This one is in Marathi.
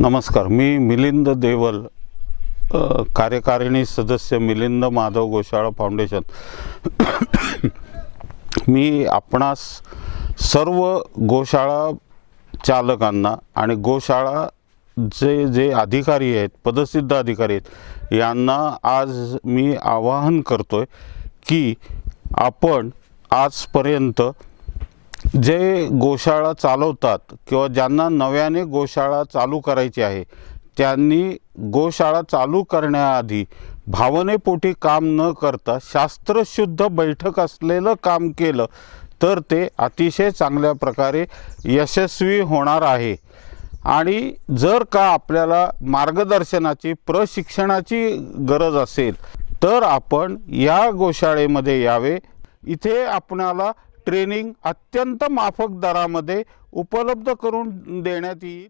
नमस्कार, मी मिलिंद देवल, कार्यकारिणी सदस्य मिलिंद माधव गोशाळा फाउंडेशन। मी आपणास सर्व गोशाळा चालकांना आणि गोशाळा जे जे अधिकारी आहेत, पदसिद्ध अधिकारी आहेत, यांना आज मी आवाहन करतोय की आपण आजपर्यंत जे गोशाळा चालवतात किंवा ज्यांना नव्याने गोशाळा चालू करायची आहे, त्यांनी गोशाळा चालू करण्याआधी भावनेपोटी काम न करता शास्त्रशुद्ध बैठक असलेलं काम केलं तर ते अतिशय चांगल्या प्रकारे यशस्वी होणार आहे। आणि जर का आपल्याला मार्गदर्शनाची, प्रशिक्षणाची गरज असेल तर आपण या गोशाळेमध्ये यावे। इथे आपणाला ट्रेनिंग अत्यंत माफक दरामध्ये उपलब्ध करून देण्यात येईल।